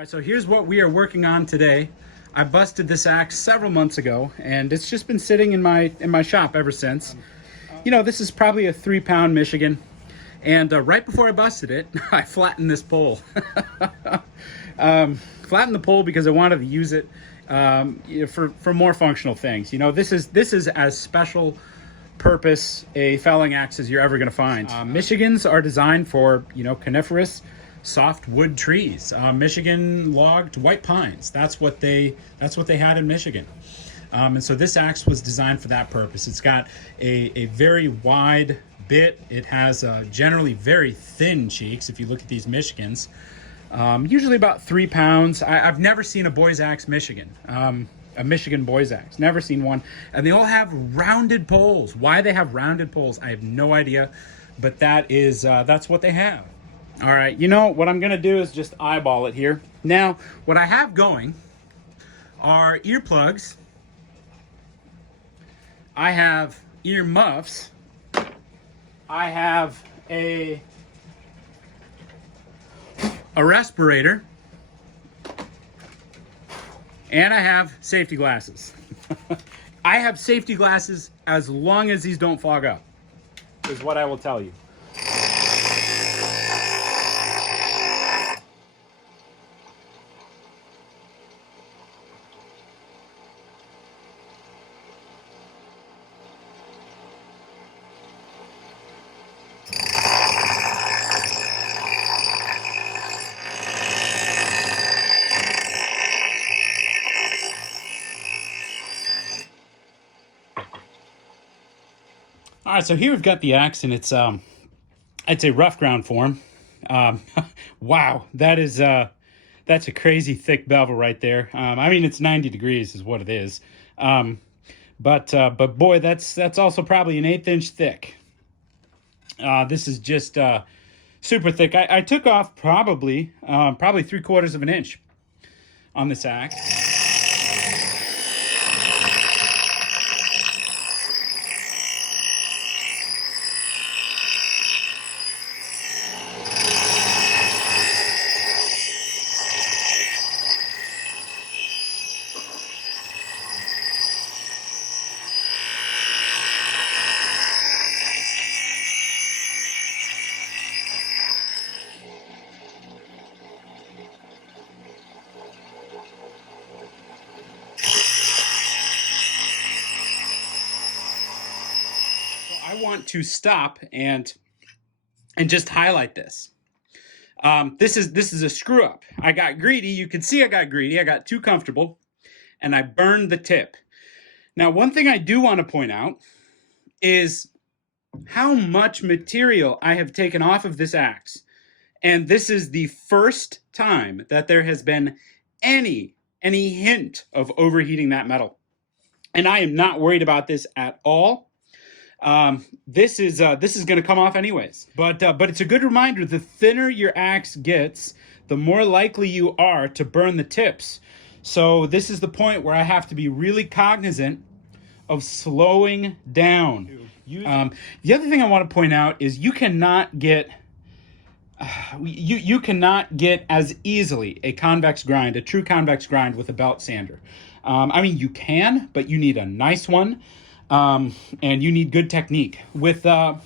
All right, so here's what we are working on today. I busted this axe several months ago, and it's just been sitting in my shop ever since. You know, this is probably a 3-pound Michigan, and right before I busted it, I flattened this pole. Flattened the pole because I wanted to use it for more functional things. You know, this is as special purpose a felling axe as you're ever going to find. Michigans are designed for, you know, coniferous soft wood trees. Michigan logged white pines. That's what they had in Michigan. And so this axe was designed for that purpose. It's got a very wide bit. It has generally very thin cheeks. If you look at these Michigans, usually about 3 pounds. I've never seen a boy's axe Michigan. A Michigan boy's axe. Never seen one. And they all have rounded poles. Why they have rounded poles, I have no idea. But that's what they have. All right, you know, what I'm gonna do is just eyeball it here. Now, what I have going are earplugs. I have ear muffs. I have a respirator. And I have safety glasses. I have safety glasses as long as these don't fog up, is what I will tell you. All right, so here we've got the axe in its, I'd say rough ground form. Wow, that's a crazy thick bevel right there. I mean, it's 90 degrees is what it is. But boy, that's also probably an 1/8 inch thick. This is just super thick. I took off probably 3/4 of an inch on this axe. I want to stop and just highlight this. This is a screw up. I got greedy. You can see I got greedy. I got too comfortable, and I burned the tip. Now, one thing I do want to point out is how much material I have taken off of this axe. And this is the first time that there has been any hint of overheating that metal. And I am not worried about this at all. This is going to come off anyways, but it's a good reminder. The thinner your axe gets, the more likely you are to burn the tips. So this is the point where I have to be really cognizant of slowing down. The other thing I want to point out is you cannot get as easily a convex grind, a true convex grind with a belt sander. I mean, you can, but you need a nice one. And you need good technique. With a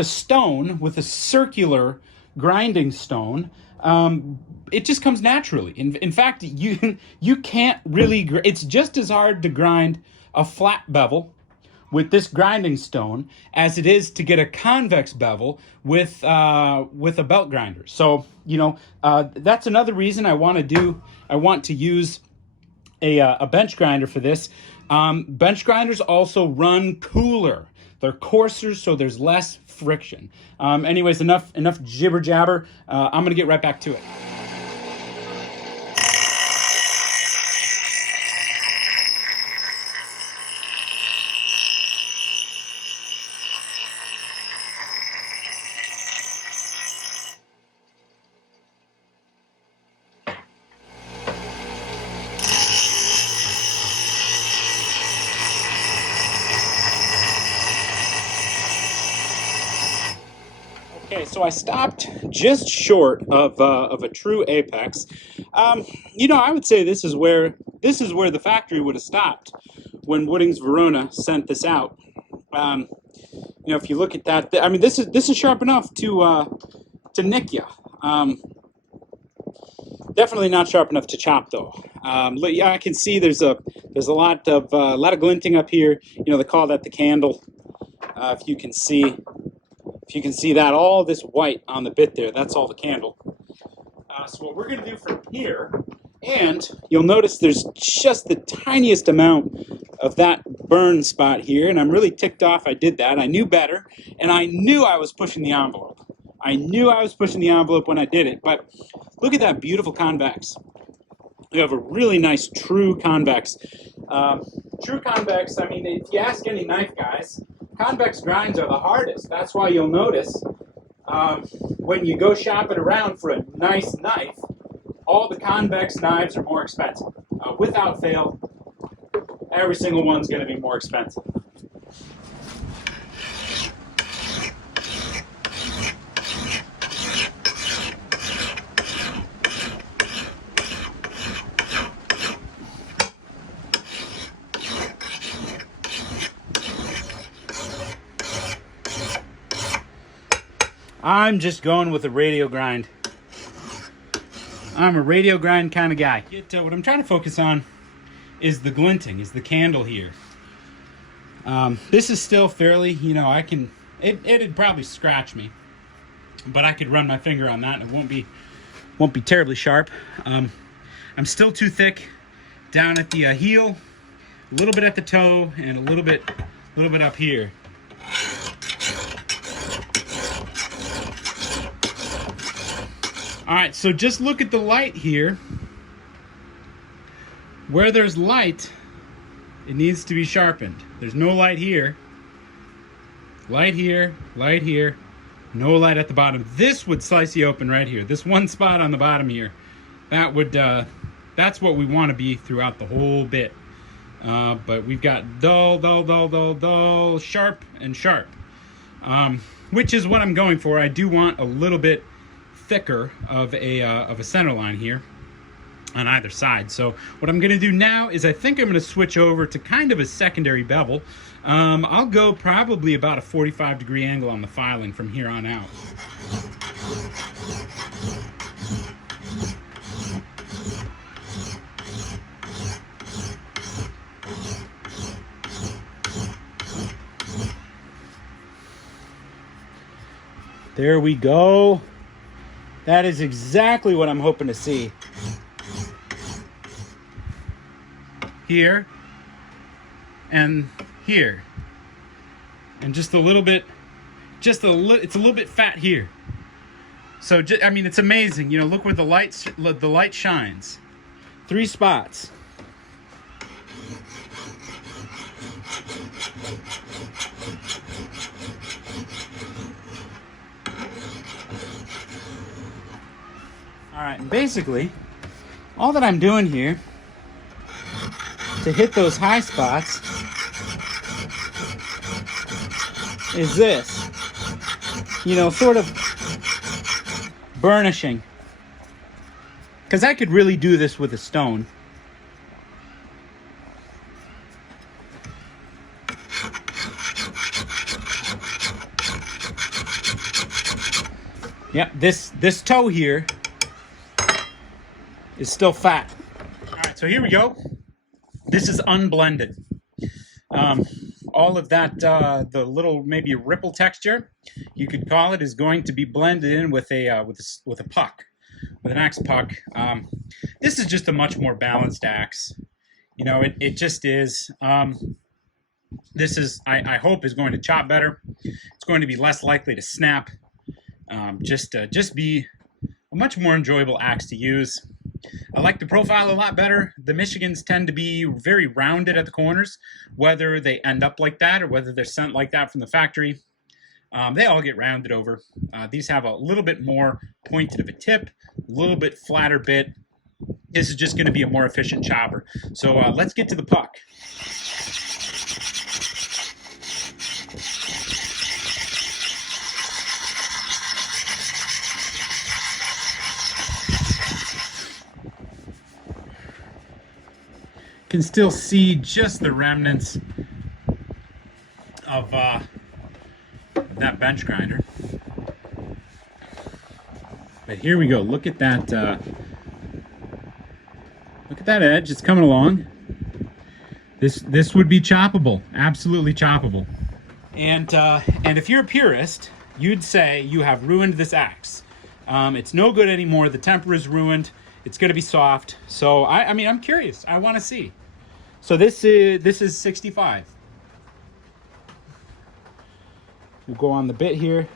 stone, with a circular grinding stone, it just comes naturally. In fact, you can't really. It's just as hard to grind a flat bevel with this grinding stone as it is to get a convex bevel with a belt grinder. So you know that's another reason I want to use a bench grinder for this. Bench grinders also run cooler. They're coarser, so there's less friction. Anyways, enough jibber jabber. I'm gonna get right back to it. Okay, Okay, so I stopped just short of a true apex. You know, I would say this is where the factory would have stopped when Woodings Verona sent this out. You know, if you look at that, I mean, this is sharp enough to nick you. Definitely not sharp enough to chop though. Yeah, I can see there's a lot of glinting up here. You know, they call that the candle. If you can see that, all this white on the bit there, that's all the candle. So what we're going to do from here, and you'll notice there's just the tiniest amount of that burn spot here, and I'm really ticked off I did that. I knew better, and I knew I was pushing the envelope. I knew I was pushing the envelope when I did it, but look at that beautiful convex. We have a really nice true convex. True convex, I mean, if you ask any knife guys, convex grinds are the hardest. That's why you'll notice when you go shopping around for a nice knife, all the convex knives are more expensive. Without fail, every single one's going to be more expensive. I'm just going with a radio grind. I'm a radio grind kind of guy. What I'm trying to focus on is the glinting, is the candle here. This is still fairly, you know, it'd probably scratch me, but I could run my finger on that and it won't be terribly sharp. I'm still too thick down at the heel, a little bit at the toe, and a little bit up here. All right, so just look at the light here. Where there's light, it needs to be sharpened. There's no light here. Light here, no light at the bottom. This would slice you open right here. This one spot on the bottom here, that's what we want to be throughout the whole bit. But we've got dull, sharp, and sharp, which is what I'm going for. I do want a little bit thicker of a center line here on either side. So what I'm going to do now is I think I'm going to switch over to kind of a secondary bevel. I'll go probably about a 45-degree angle on the filing from here on out. There we go. That is exactly what I'm hoping to see. Here and here. And just a little bit, it's a little bit fat here. So, I mean, it's amazing. You know, look where the light shines. 3 spots. All right, and basically, all that I'm doing here to hit those high spots is this, you know, sort of burnishing. Because I could really do this with a stone. Yep, this toe here is still fat. All right, so here we go. This is unblended. All of that, the little maybe ripple texture, you could call it, is going to be blended in with a puck, with an axe puck. This is just a much more balanced axe. You know, it just is. This is, I hope, is going to chop better. It's going to be less likely to snap. Just be a much more enjoyable axe to use. I like the profile a lot better. The Michigans tend to be very rounded at the corners, whether they end up like that or whether they're sent like that from the factory. They all get rounded over. These have a little bit more pointed of a tip, a little bit flatter bit. This is just going to be a more efficient chopper. So let's get to the puck. can still see just the remnants of that bench grinder. But here we go. Look at that. Look at that edge. It's coming along. This would be choppable. Absolutely choppable. And if you're a purist, you'd say you have ruined this axe. It's no good anymore. The temper is ruined. It's going to be soft. So I mean, I'm curious. I want to see. So this is 65. We'll go on the bit here.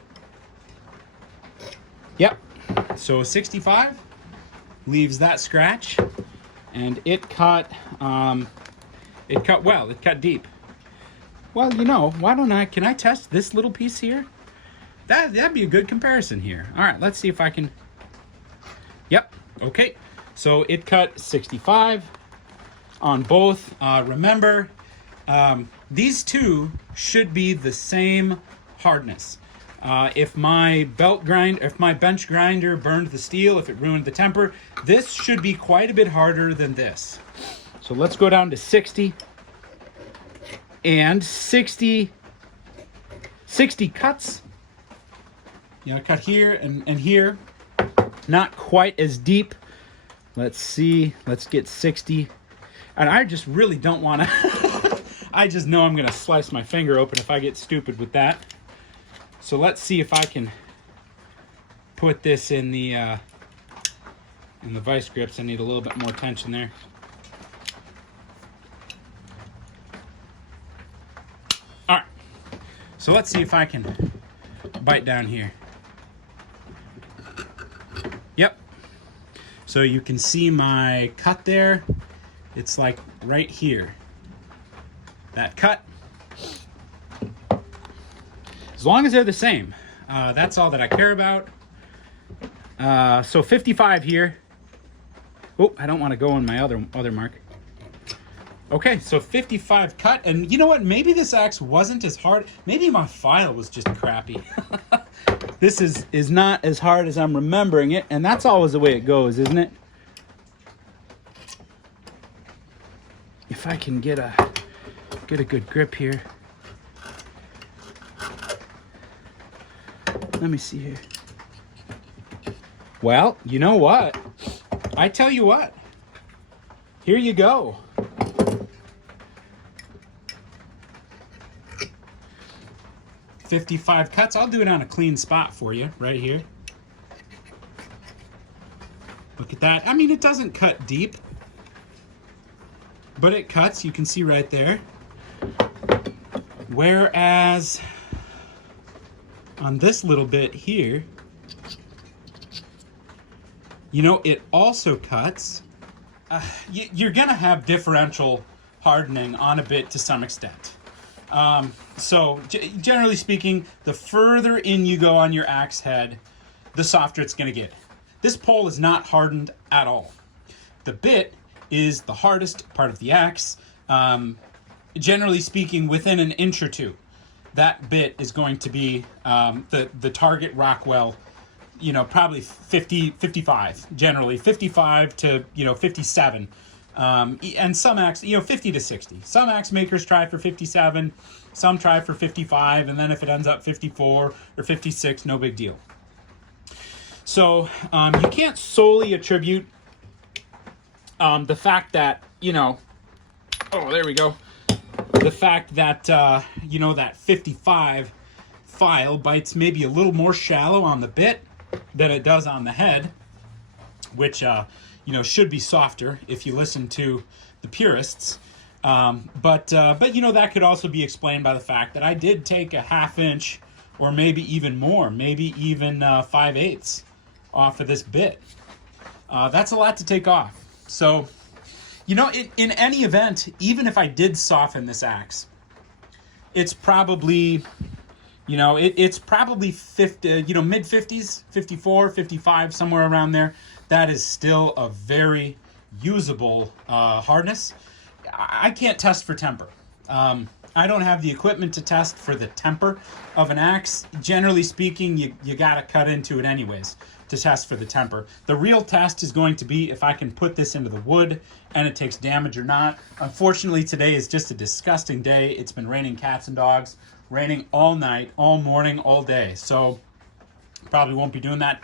Yep. So 65 leaves that scratch, and it cut well. It cut deep. Well, you know, why don't I? Can I test this little piece here? That'd be a good comparison here. All right, let's see if I can. Yep. Okay. So it cut 65 on both. Remember, these two should be the same hardness. If my bench grinder burned the steel, if it ruined the temper, this should be quite a bit harder than this. So let's go down to 60. And 60 cuts. You know, cut here and here. Not quite as deep. Let's see. Let's get 60. And I just really don't want to. I just know I'm going to slice my finger open if I get stupid with that. So let's see if I can put this in the vice grips. I need a little bit more tension there. All right. So let's see if I can bite down here. Yep. So you can see my cut there. It's like right here. That cut. As long as they're the same, that's all that I care about. So 55 here. Oh, I don't want to go on my other mark. Okay, so 55 cut, and you know what? Maybe this axe wasn't as hard. Maybe my file was just crappy. This is not as hard as I'm remembering it, and that's always the way it goes, isn't it? If I can get a good grip here. Let me see here. Well, you know what? I tell you what. Here you go. $55 cuts. I'll do it on a clean spot for you, right here. Look at that. I mean, it doesn't cut deep, but it cuts. You can see right there. Whereas on this little bit here, you know, it also cuts. You're gonna have differential hardening on a bit to some extent. So generally speaking, the further in you go on your axe head, the softer it's gonna get. This pole is not hardened at all. The bit is the hardest part of the axe. Generally speaking, within an inch or two, that bit is going to be the target Rockwell, you know, probably 55, generally 55 to, you know, 57. And some axe, you know, 50 to 60. Some axe makers try for 57, some try for 55, and then if it ends up 54 or 56, no big deal. So you can't solely attribute the fact that, you know, oh, there we go. The fact that, you know, that 55 file bites maybe a little more shallow on the bit than it does on the head, which, you know, should be softer if you listen to the purists. But you know, that could also be explained by the fact that I did take a ½ inch or maybe even more, maybe even 5/8 off of this bit. That's a lot to take off. So, you know, in any event, even if I did soften this axe, it's probably, you know, it's probably 50, you know, mid 50s, 54, 55, somewhere around there. That is still a very usable hardness. I can't test for temper. I don't have the equipment to test for the temper of an axe. Generally speaking, you got to cut into it anyways. to test for the temper. The real test is going to be if I can put this into the wood and it takes damage or not. Unfortunately, today is just a disgusting day. It's been raining cats and dogs, raining all night, all morning, all day. So probably won't be doing that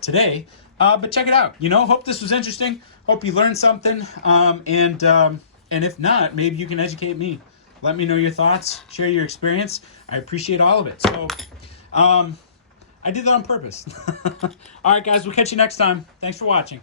today, but check it out. You know, hope this was interesting. Hope you learned something. And if not, maybe you can educate me. Let me know your thoughts. Share your experience. I appreciate all of it. So I did that on purpose. All right, guys, we'll catch you next time. Thanks for watching.